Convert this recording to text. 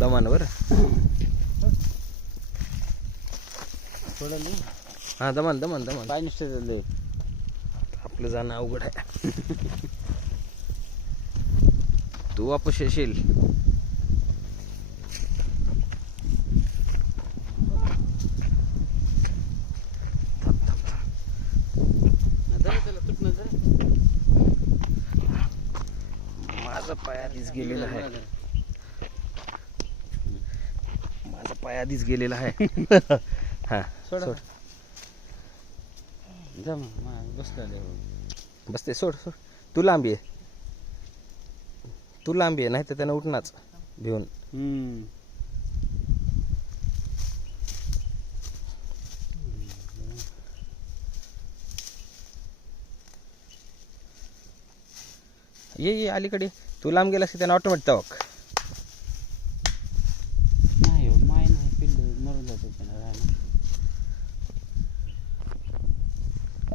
दमान बरं. सोडलं ना. हा दमान दमान दमान. पाय नुसते झाले. आपलं जाणं अवघड आहे. तू वापस येशील. त्याला तुटणं जरा. माझा पाय आधीच गेलेला आहे. माझा पाय आधीच गेलेला आहे. हा सोड. सोड. जा मग बसला बसते सोड सोड. तू लांबी आहे. तू लांबी आहे नाही तर त्यानं उठणाच भिवून. ये ये अलीकडे. तू लांब गेलास की त्यानं ऑटोमॅटिक तवक.